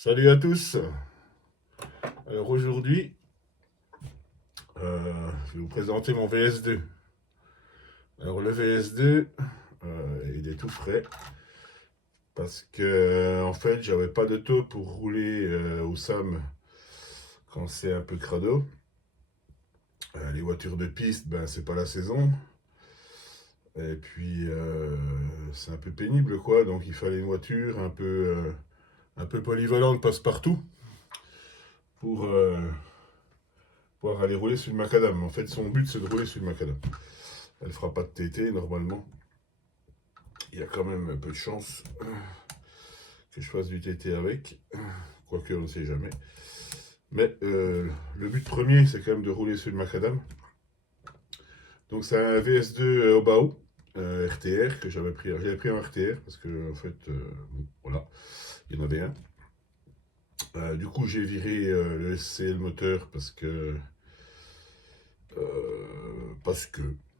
Salut à tous. Alors aujourd'hui, je vais vous présenter mon VS2. Alors le VS2, il est tout frais parce que en fait, j'avais pas de taux pour rouler au SAM quand c'est un peu crado. Les voitures de piste, ben c'est pas la saison. Et puis c'est un peu pénible quoi. Donc il fallait une voiture un peu polyvalente passe-partout pour pouvoir aller rouler sur le macadam. En fait, son but c'est de rouler sur le macadam. Elle fera pas de TT normalement. Il y a quand même un peu de chance que je fasse du TT avec, quoique on ne sait jamais. Mais le but premier, c'est quand même de rouler sur le macadam. Donc c'est un VS2 Obao RTR que j'avais pris. J'avais pris un RTR parce que en fait, bon, voilà, il y en avait un. Du coup, j'ai viré le SCL moteur parce que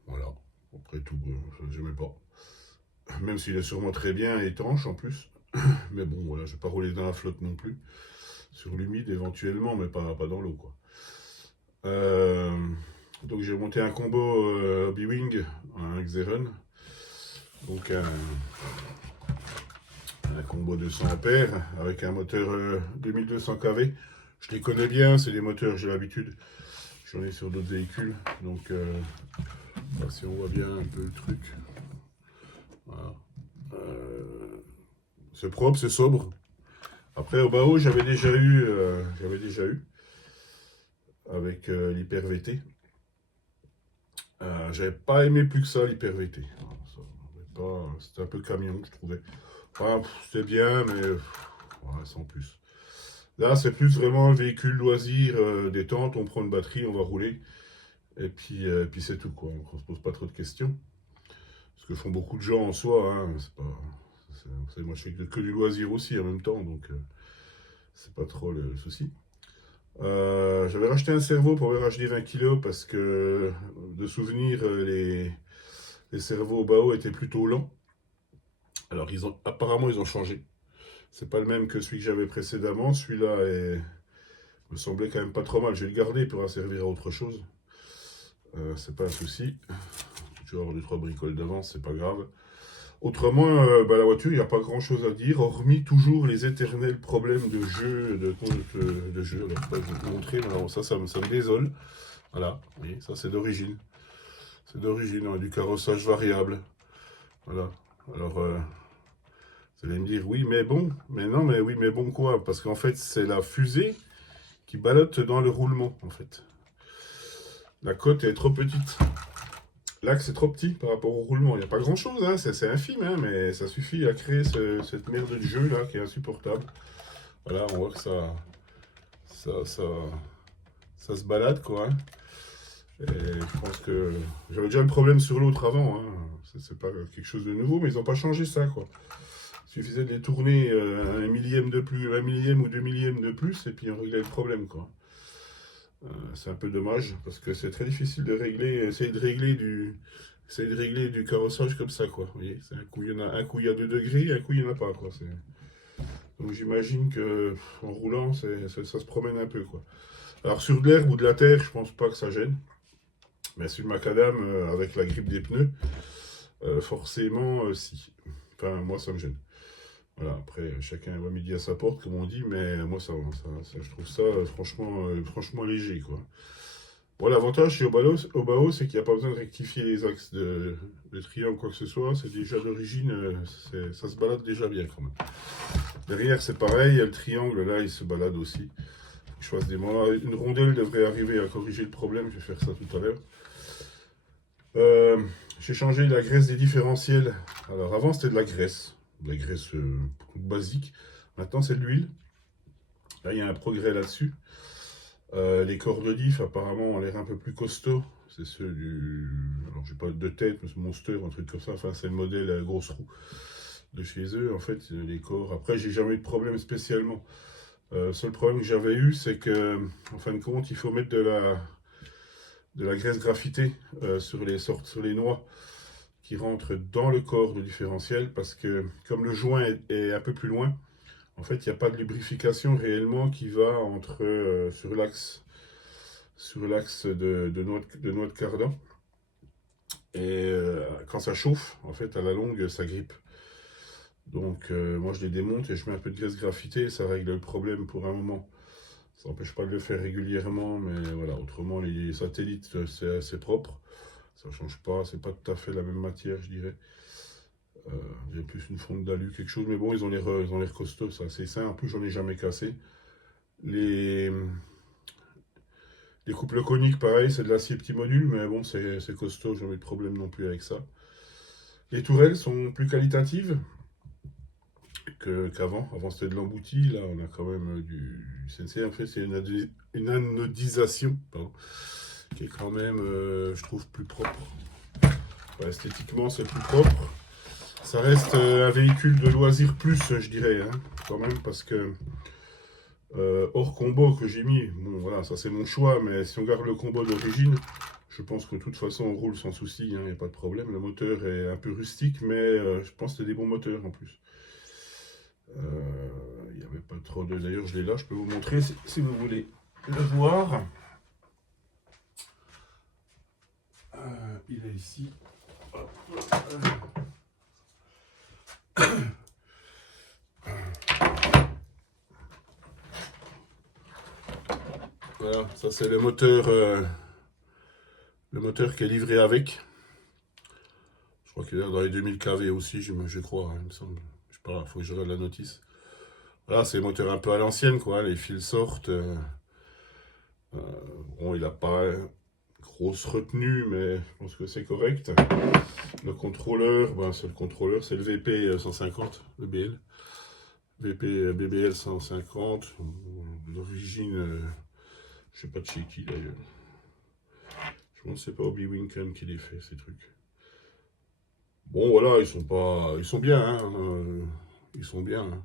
voilà. Après tout, j'aimais pas. Même s'il est sûrement très bien et étanche en plus. Mais bon, voilà, je vais pas rouler dans la flotte non plus. Sur l'humide éventuellement, mais pas dans l'eau, quoi. Euh, donc j'ai monté un combo Hobby-Wing, un Xeron. Donc un combo de 100 ampères avec un moteur 2200 kV. Je les connais bien, c'est des moteurs, j'ai l'habitude. J'en ai sur d'autres véhicules. Donc si on voit bien un peu le truc. Voilà. C'est propre, c'est sobre. Après au Bao, j'avais déjà eu avec l'Hyper VT. J'avais pas aimé plus que ça l'Hyper VT. C'était un peu camion, je trouvais. Enfin, c'était bien, mais ouais, sans plus. Là, c'est plus vraiment un véhicule loisir, détente. On prend une batterie, on va rouler. Et puis c'est tout, quoi. On se pose pas trop de questions. Ce que font beaucoup de gens en soi. Hein. C'est pas, moi, je fais que du loisir aussi en même temps, donc c'est pas trop le souci. J'avais racheté un cerveau pour mes racheter 20 kilos parce que, de souvenir, les cerveaux au BAO étaient plutôt lents. Alors, apparemment, ils ont changé. C'est pas le même que celui que j'avais précédemment. Me semblait quand même pas trop mal. Je vais le garder, il pourra servir à autre chose. C'est pas un souci. Tu vas avoir 2-3 bricoles d'avance, c'est pas grave. Autrement, la voiture, il n'y a pas grand chose à dire, hormis toujours les éternels problèmes de jeu, de jeu. Alors, je vais vous montrer, mais alors, ça me désole. Voilà, oui, ça c'est d'origine. C'est d'origine, hein, du carrossage variable. Voilà. Alors, vous allez me dire, oui, mais bon. Mais non, mais oui, mais bon quoi? Parce qu'en fait, c'est la fusée qui ballotte dans le roulement, en fait. La côte est trop petite. L'axe est trop petit par rapport au roulement. Il n'y a pas grand-chose, hein, c'est infime, hein, mais ça suffit à créer cette merde de jeu là qui est insupportable. Voilà, on voit que ça, ça, ça se balade, quoi. Hein. Et je pense que j'avais déjà le problème sur l'autre avant. Hein. C'est pas quelque chose de nouveau, mais ils n'ont pas changé ça, quoi. Il suffisait de les tourner un millième de plus, un millième ou 2 millièmes de plus, et puis on réglait le problème, quoi. C'est un peu dommage parce que c'est très difficile de régler, essayer de régler du carrossage comme ça, quoi. Vous voyez, c'est un coup il y en a, un coup il y a 2 degrés, un coup il n'y en a pas, quoi. Donc j'imagine que en roulant, ça se promène un peu, quoi. Alors sur de l'herbe ou de la terre, je pense pas que ça gêne, mais sur le macadam avec la grippe des pneus, forcément si. Enfin moi ça me gêne. Voilà, après, chacun voit midi à sa porte, comme on dit, mais moi, je trouve ça franchement léger, quoi. Bon, l'avantage chez Obao, c'est qu'il n'y a pas besoin de rectifier les axes de triangle, quoi que ce soit. C'est déjà d'origine, ça se balade déjà bien, quand même. Derrière, c'est pareil, il y a le triangle, là, il se balade aussi. Je fasse des moments. Une rondelle devrait arriver à corriger le problème, je vais faire ça tout à l'heure. J'ai changé la graisse des différentiels. Alors, avant, c'était de la graisse basique. Maintenant, c'est de l'huile. Là, il y a un progrès là-dessus. Les corps de diff, apparemment, ont l'air un peu plus costauds. C'est ceux du. Alors, j'ai pas de tête, mais c'est Monster, un truc comme ça. Enfin, c'est le modèle à grosse roue de chez eux. En fait, les corps. Après, j'ai jamais eu de problème spécialement. Le seul problème que j'avais eu, c'est que, en fin de compte, il faut mettre de la graisse graphitée sur les noix qui rentrent dans le corps du différentiel parce que, comme le joint est un peu plus loin, En fait, il n'y a pas de lubrification réellement qui va sur l'axe de noix de cardan. Et quand ça chauffe, en fait, à la longue, ça grippe. Donc, moi, je les démonte et je mets un peu de graisse graphitée et ça règle le problème pour un moment. Ça n'empêche pas de le faire régulièrement, mais voilà, autrement, les satellites, c'est assez propre. Ça ne change pas, c'est pas tout à fait la même matière, je dirais. J'ai plus une fonte d'alu, quelque chose, mais bon, ils ont l'air costauds, c'est assez sain. En plus, j'en ai jamais cassé. Les, les couples coniques, pareil, c'est de l'acier petit module, mais bon, c'est costaud, j'ai jamais de problème non plus avec ça. Les tourelles sont plus qualitatives qu'avant. Avant, c'était de l'embouti, là, on a quand même du CNC. En fait, c'est une anodisation, pardon, qui est quand même, je trouve, plus propre. Ouais, esthétiquement, c'est plus propre. Ça reste un véhicule de loisir plus, je dirais, hein, quand même, parce que hors combo que j'ai mis, bon voilà, ça c'est mon choix, mais si on garde le combo d'origine, je pense que de toute façon on roule sans souci, il n'y a pas de problème. Le moteur est un peu rustique, mais je pense que c'est des bons moteurs en plus. Il n'y avait pas trop de... D'ailleurs, je l'ai là, je peux vous montrer si vous voulez le voir. Il est ici. Hop. Voilà, ça c'est le moteur qui est livré avec. Je crois qu'il est dans les 2000 kV aussi, je crois, hein, il me semble. Je sais pas, il faut que je regarde la notice. Voilà, c'est un moteur un peu à l'ancienne, quoi. Les fils sortent. Bon, il n'a pas grosse retenue, mais je pense que c'est correct. Le contrôleur, ben, c'est le contrôleur, c'est le VP 150, le BL. VP BBL 150, d'origine, je sais pas de chez qui d'ailleurs. Je pense que c'est pas Obi Winken qui les fait, ces trucs. Bon, voilà, ils sont bien, hein, ils sont bien. Hein.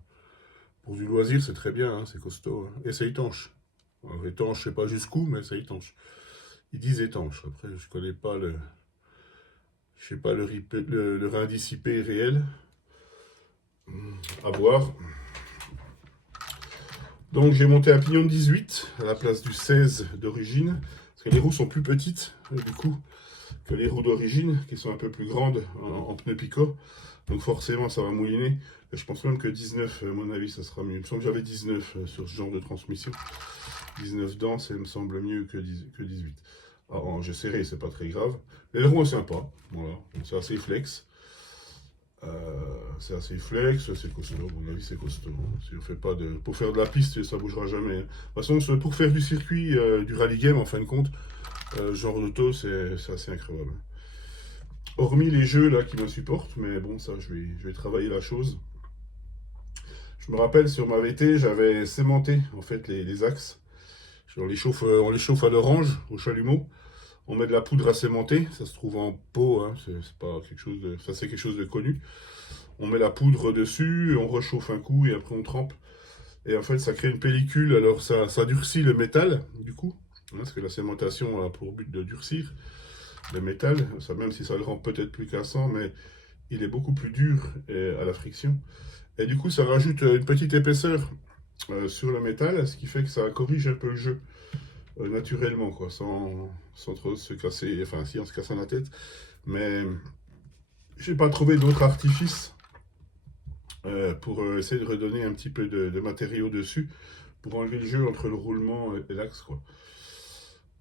Pour du loisir, c'est très bien, hein, c'est costaud. Hein. Et c'est étanche. Alors, étanche, je sais pas jusqu'où, mais c'est étanche. Ils disent étanche. Après, je connais pas je sais pas le indice IP réel. À voir. Donc, j'ai monté un pignon de 18 à la place du 16 d'origine. Parce que les roues sont plus petites, du coup, que les roues d'origine, qui sont un peu plus grandes en pneus Picot. Donc forcément, ça va mouliner. Et je pense même que 19, à mon avis, ça sera mieux. Il me semble que j'avais 19 sur ce genre de transmission. 19 dents, ça me semble mieux que 18. Alors, j'ai serré, c'est pas très grave. Mais le roues est sympa. Voilà. C'est assez flex. C'est costaud. À mon avis, c'est costaud. Si on fait pas pour faire de la piste, ça bougera jamais. De toute façon, pour faire du circuit, du rallye game, en fin de compte, genre d'auto, c'est assez incroyable. Hormis les jeux là qui m'insupportent, mais bon, ça, je vais travailler la chose. Je me rappelle, sur ma VT, j'avais sémenté en fait les axes. On les chauffe à l'orange, au chalumeau. On met de la poudre à sémenter, ça se trouve en pot, hein, c'est pas quelque chose de, ça c'est quelque chose de connu. On met la poudre dessus, on réchauffe un coup et après on trempe. Et en fait, ça crée une pellicule, alors ça durcit le métal, du coup, hein, parce que la sémentation a pour but de durcir le métal, ça, même si ça le rend peut-être plus cassant, mais il est beaucoup plus dur à la friction. Et du coup, ça rajoute une petite épaisseur sur le métal, ce qui fait que ça corrige un peu le jeu naturellement, quoi, sans trop se casser, enfin si on se casse la tête. Mais j'ai pas trouvé d'autre artifice pour essayer de redonner un petit peu de matériau dessus, pour enlever le jeu entre le roulement et l'axe, quoi.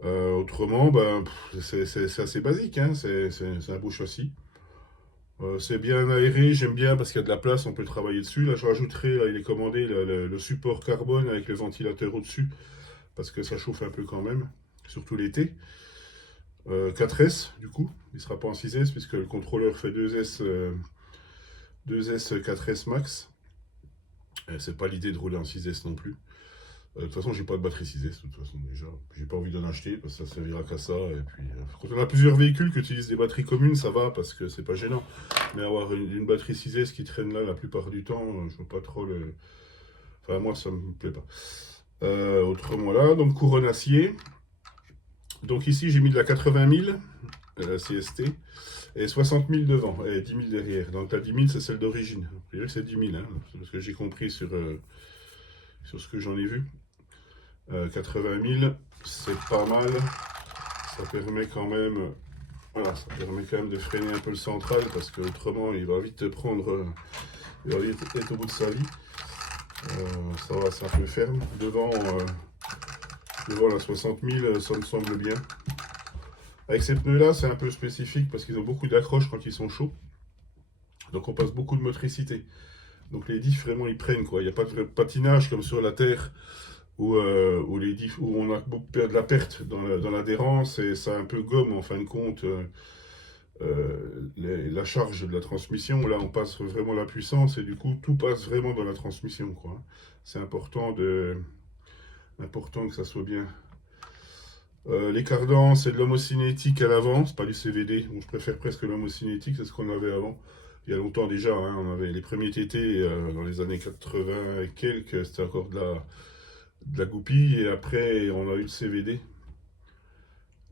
Autrement, ben, c'est assez basique, hein, c'est un beau châssis. C'est bien aéré, j'aime bien parce qu'il y a de la place, on peut travailler dessus. Là, je rajouterai, là, il est commandé le support carbone avec le ventilateur au-dessus, parce que ça chauffe un peu quand même, surtout l'été. 4S, du coup, il ne sera pas en 6S, puisque le contrôleur fait 2S 4S max. C'est pas l'idée de rouler en 6S non plus. De toute façon, j'ai pas de batterie 6S, de toute façon, déjà. J'ai pas envie d'en acheter, parce que ça servira qu'à ça. Et puis, quand on a plusieurs véhicules qui utilisent des batteries communes, ça va, parce que c'est pas gênant. Mais avoir une batterie 6S qui traîne là la plupart du temps, je vois pas trop le... Enfin, moi, ça me plaît pas. Autrement, là, donc couronne acier. Donc ici, j'ai mis de la 80 000. CST, et 60 000 devant, et 10 000 derrière. Donc la 10 000, c'est celle d'origine. C'est 10 000, hein, c'est ce que j'ai compris sur ce que j'en ai vu. 80 000, c'est pas mal. Ça permet quand même, voilà, ça permet quand même de freiner un peu le central, parce que autrement, il va vite te prendre, il va vite être au bout de sa vie. Ça va, c'est un peu ferme. Devant la 60 000, ça me semble bien. Avec ces pneus-là, c'est un peu spécifique parce qu'ils ont beaucoup d'accroches quand ils sont chauds. Donc on passe beaucoup de motricité. Donc les diffs, vraiment, ils prennent, quoi. Il n'y a pas de vrai patinage comme sur la terre où les diffs, où on a beaucoup de la perte dans l'adhérence et ça un peu gomme en fin de compte la charge de la transmission. Là, on passe vraiment la puissance et du coup, tout passe vraiment dans la transmission, quoi. C'est important que ça soit bien. Les cardans, c'est de l'homocinétique à l'avant, c'est pas du CVD. Bon, je préfère presque l'homocinétique, c'est ce qu'on avait avant. Il y a longtemps déjà, hein, on avait les premiers TT dans les années 80 et quelques, c'était encore de la goupille, et après on a eu le CVD,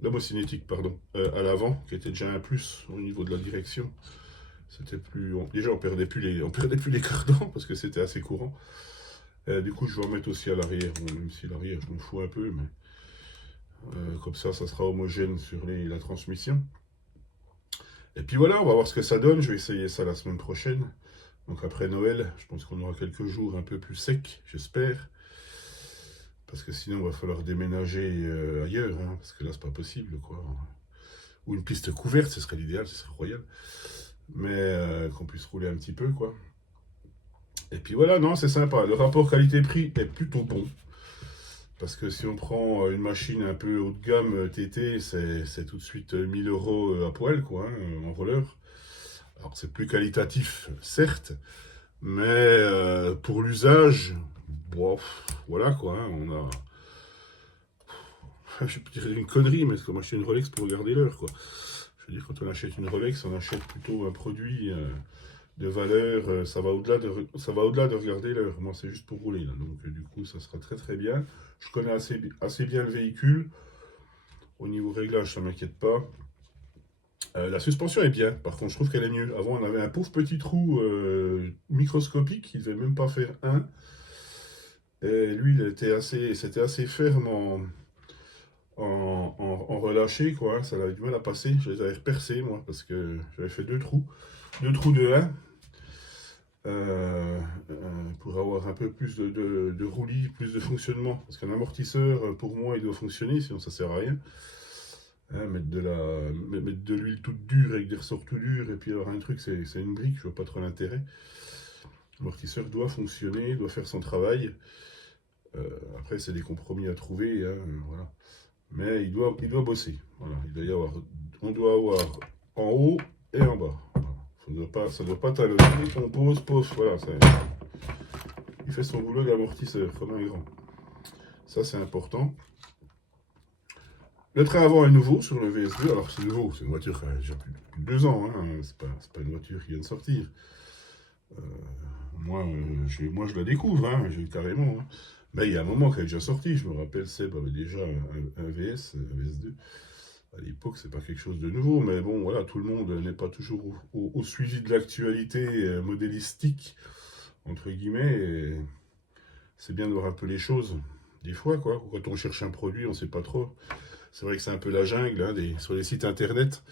l'homocinétique, pardon, à l'avant, qui était déjà un plus au niveau de la direction. C'était plus. Déjà, on perdait plus les cardans parce que c'était assez courant. Du coup, je vais en mettre aussi à l'arrière, bon, même si l'arrière, je m'en fous un peu, mais. Comme ça sera homogène sur la transmission. Et puis voilà, on va voir ce que ça donne. Je vais essayer ça la semaine prochaine. Donc après Noël, je pense qu'on aura quelques jours un peu plus secs, j'espère. Parce que sinon, il va falloir déménager ailleurs. Hein, parce que là, c'est pas possible, quoi. Ou une piste couverte, ce serait l'idéal, ce serait royal. Mais qu'on puisse rouler un petit peu, quoi. Et puis voilà, non, c'est sympa. Le rapport qualité-prix est plutôt bon. Parce que si on prend une machine un peu haut de gamme TT, c'est tout de suite 1000 € à poil, quoi, hein, en roller. Alors c'est plus qualitatif, certes, mais pour l'usage, bon, voilà quoi, hein, on a. Je peux dire une connerie, mais c'est comme acheter une Rolex pour regarder l'heure, quoi. Je veux dire, quand on achète une Rolex, on achète plutôt un produit de valeur, ça va au-delà de regarder l'heure. Moi, c'est juste pour rouler, là. Donc, du coup, ça sera très très bien. Je connais assez bien le véhicule. Au niveau réglage, ça ne m'inquiète pas. La suspension est bien. Par contre, je trouve qu'elle est mieux. Avant, on avait un pauvre petit trou microscopique. Il ne devait même pas faire un. Et lui, c'était assez ferme en relâché, quoi. Ça avait du mal à passer. Je les avais repercés, moi, parce que j'avais fait deux trous. Deux trous de 1. Pour avoir un peu plus de roulis, plus de fonctionnement. Parce qu'un amortisseur, pour moi, il doit fonctionner, sinon ça sert à rien. Hein, mettre de l'huile toute dure avec des ressorts tout durs, et puis avoir un truc, c'est une brique, je vois pas trop l'intérêt. L'amortisseur doit fonctionner, doit faire son travail. Après, c'est des compromis à trouver, hein, voilà. Mais il doit bosser. Voilà. On doit avoir en haut et en bas. Voilà. Ça doit pas talonner, on pose, voilà. Il fait son boulot d'amortisseur, comme un grand. Ça, c'est important. Le train avant est nouveau sur le VS2. Alors, c'est nouveau, c'est une voiture qui a déjà plus de 2 ans. Hein. C'est pas une voiture qui vient de sortir. Moi, je la découvre, hein, carrément. Hein. Mais il y a un moment qu'elle est déjà sortie. Je me rappelle, Seb avait déjà un VS2. À l'époque, c'est pas quelque chose de nouveau. Mais bon, voilà, tout le monde n'est pas toujours au suivi de l'actualité modélistique, entre guillemets. Et c'est bien de voir un peu les choses. Des fois, quoi. Quand on cherche un produit, on sait pas trop. C'est vrai que c'est un peu la jungle hein, sur les sites internet.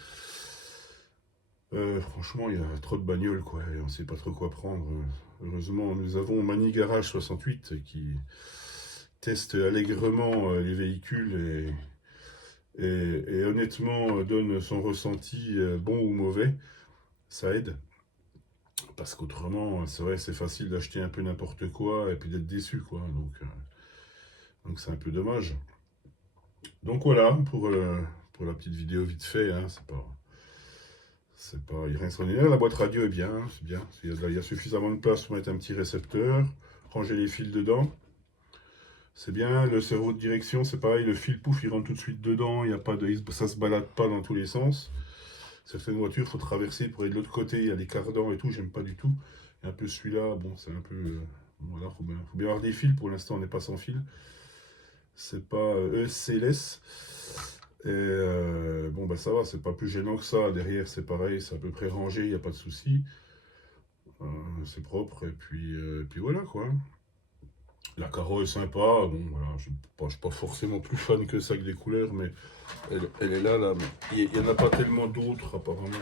Franchement, il y a trop de bagnoles, quoi, et on sait pas trop quoi prendre. Heureusement, nous avons Mani Garage 68 qui teste allègrement les véhicules et honnêtement donne son ressenti bon ou mauvais. Ça aide. Parce qu'autrement, c'est vrai, c'est facile d'acheter un peu n'importe quoi et puis d'être déçu, quoi. Donc c'est un peu dommage. Donc voilà, pour la petite vidéo vite fait, hein, il n'y a rien extraordinaire. La boîte radio est bien, c'est bien. Il y a suffisamment de place pour mettre un petit récepteur, ranger les fils dedans. C'est bien. Le cerveau de direction, c'est pareil, le fil pouf, il rentre tout de suite dedans, ça se balade pas dans tous les sens. Certaines voitures, il faut traverser pour aller de l'autre côté, il y a des cardans et tout, j'aime pas du tout. Et un peu celui-là, bon, c'est un peu. Voilà, faut bien avoir des fils, pour l'instant on n'est pas sans fil. C'est pas ESCLS. Et bon, ben ça va, c'est pas plus gênant que ça. Derrière, c'est pareil, c'est à peu près rangé, il n'y a pas de souci. C'est propre, et puis voilà quoi. La caro est sympa, bon voilà, je suis pas forcément plus fan que ça avec les couleurs, mais elle est là, mais il n'y en a pas tellement d'autres apparemment.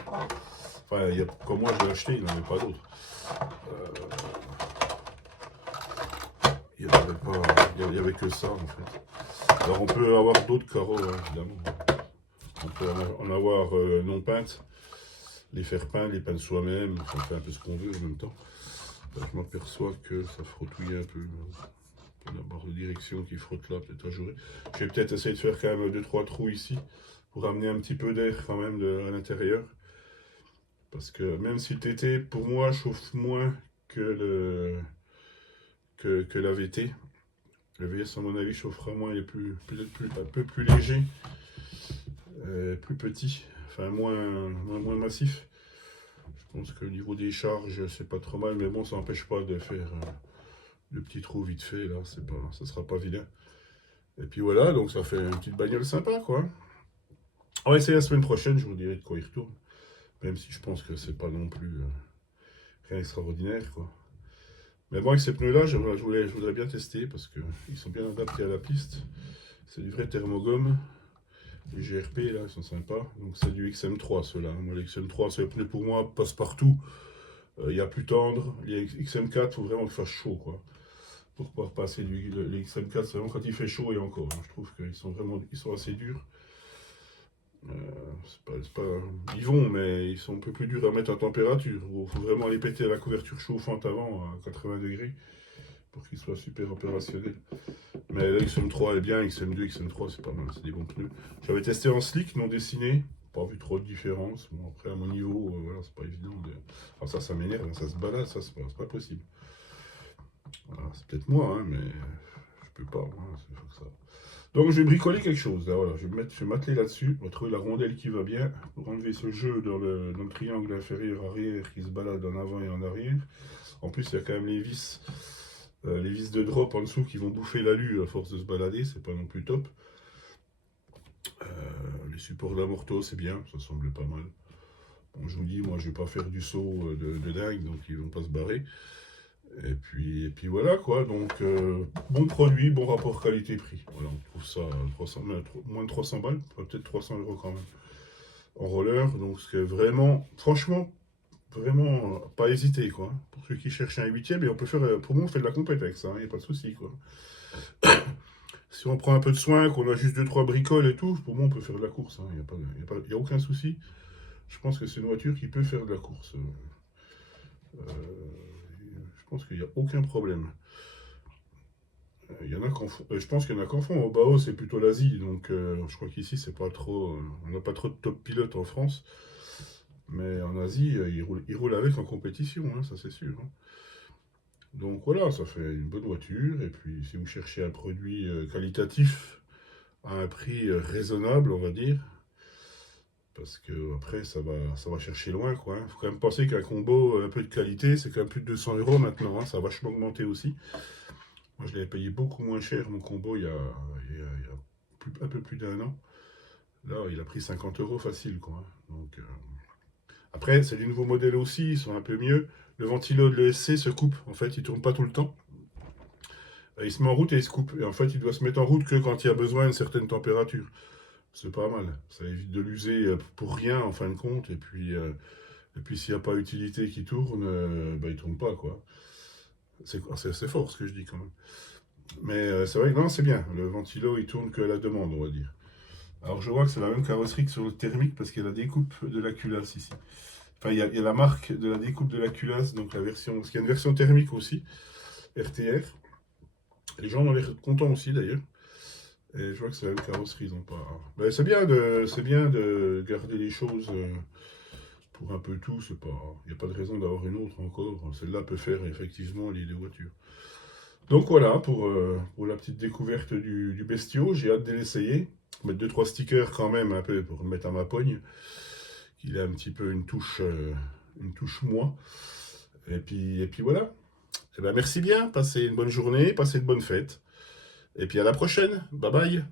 Enfin, comme moi je l'ai acheté, il n'y en avait pas d'autres. Euh, il n'y avait pas, il y avait que ça en fait. Alors on peut avoir d'autres carreaux, hein, évidemment. On peut en avoir non peintes, les faire peindre, les peindre soi-même, on fait un peu ce qu'on veut en même temps. Là, je m'aperçois que ça frottouille un peu. La barre de direction qui frotte là, peut-être à jouer. Je vais peut-être essayer de faire quand même 2-3 trous ici pour amener un petit peu d'air quand même à l'intérieur. Parce que même si le TT, pour moi, chauffe moins que, que la VT, le VS, à mon avis, chauffera moins, il est un peu plus léger, plus petit, enfin moins massif. Je pense que au niveau des charges, c'est pas trop mal, mais bon, ça n'empêche pas de faire le petit trou vite fait, là, ça sera pas vilain. Et puis voilà, donc ça fait une petite bagnole sympa, quoi. On va essayer la semaine prochaine, je vous dirai de quoi il retourne. Même si je pense que c'est pas non plus rien d'extraordinaire, quoi. Mais bon, avec ces pneus-là, je voudrais bien tester parce qu'ils sont bien adaptés à la piste. C'est du vrai thermogomme. Les GRP, là, ils sont sympas. Donc c'est du XM3, ceux-là. Moi, les XM3, c'est le pneu pour moi, passe partout. Il y a plus tendre. Les XM4, il faut vraiment qu'il fasse chaud, quoi. Pour pouvoir passer les XM4, c'est vraiment quand il fait chaud et encore. Hein. Je trouve qu'ils sont ils sont assez durs. Ils vont, mais ils sont un peu plus durs à mettre en température. Il faut vraiment les péter à la couverture chauffante avant, à 80 degrés, pour qu'ils soient super opérationnels. Mais la XM3 est bien, XM2, XM3 c'est pas mal, c'est des bons pneus. J'avais testé en slick, non dessiné, pas vu trop de différence. Bon, après, à mon niveau, voilà, c'est pas évident. Alors ça m'énerve, ça se balade, ça c'est pas possible. Voilà, c'est peut-être moi, hein, mais je peux pas. Hein, faut que ça... Donc je vais bricoler quelque chose. Là, voilà, je vais m'atteler là-dessus. On va trouver la rondelle qui va bien pour enlever ce jeu dans le triangle inférieur-arrière qui se balade en avant et en arrière. En plus, il y a quand même les vis de drop en dessous qui vont bouffer l'alu à force de se balader. C'est pas non plus top. Les supports d'amorto, c'est bien, ça semble pas mal. Bon, je vous dis, moi je vais pas faire du saut de dingue, donc ils vont pas se barrer. Et puis voilà quoi, donc bon produit, bon rapport qualité-prix. Voilà, on trouve ça à 300, moins de 300 balles, peut-être 300 € quand même, en roller. Donc c'est vraiment, franchement, vraiment pas hésiter quoi. Pour ceux qui cherchent un huitième, et on peut faire, pour moi on fait de la compète avec ça, il n'y a pas de souci quoi. Si on prend un peu de soin, qu'on a juste 2-3 bricoles et tout, pour moi on peut faire de la course, il n'y a aucun souci. Je pense que c'est une voiture qui peut faire de la course. Je pense qu'il n'y a aucun problème. Je pense qu'il y en a qu'en font. Au Bao, c'est plutôt l'Asie. Donc, je crois qu'ici, c'est pas trop. On n'a pas trop de top pilotes en France. Mais en Asie, ils roulent avec en compétition, hein, ça c'est sûr. Hein. Donc voilà, ça fait une bonne voiture. Et puis, si vous cherchez un produit qualitatif à un prix raisonnable, on va dire, parce que après, ça va chercher loin, quoi. Il faut quand même penser qu'un combo un peu de qualité, c'est quand même plus de 200 € maintenant. Hein, ça a vachement augmenté aussi. Moi, je l'avais payé beaucoup moins cher, mon combo, un peu plus d'1 an. Là, il a pris 50 € facile, quoi. Donc, après, c'est du nouveau modèle aussi, ils sont un peu mieux. Le ventilo de l'ESC se coupe, en fait, il tourne pas tout le temps. Il se met en route et il se coupe. Et en fait, il doit se mettre en route que quand il y a besoin d'une certaine température. C'est pas mal. Ça évite de l'user pour rien, en fin de compte. Et puis s'il n'y a pas utilité qui tourne, bah, il tourne pas, quoi. C'est fort ce que je dis quand même. Mais c'est vrai que non, c'est bien. Le ventilo, il tourne que à la demande, on va dire. Alors je vois que c'est la même carrosserie que sur le thermique parce qu'il y a la découpe de la culasse ici. Enfin, il y a la marque de la découpe de la culasse, donc la version. Parce qu'il y a une version thermique aussi, RTR. Les gens ont l'air contents aussi d'ailleurs. Et je vois que c'est la même carrosserie, ils ont pas. Ben, c'est bien de garder les choses pour un peu tout. Il n'y a pas de raison d'avoir une autre encore. Celle-là peut faire effectivement les voitures. Donc voilà pour la petite découverte du bestiau. J'ai hâte de l'essayer. Mettre 2-3 stickers quand même un peu pour le mettre à ma pogne. Qu'il ait un petit peu une touche moi. Et puis voilà. Eh ben, merci bien. Passez une bonne journée. Passez de bonnes fêtes. Et puis à la prochaine. Bye bye.